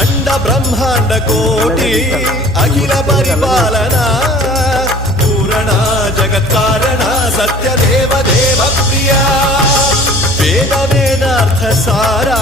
अंड ब्रह्मांड कोटि अखिल परिपालना पूरण जगत्कारण सत्य देव देव प्रिया वेद वेदार्थ सारा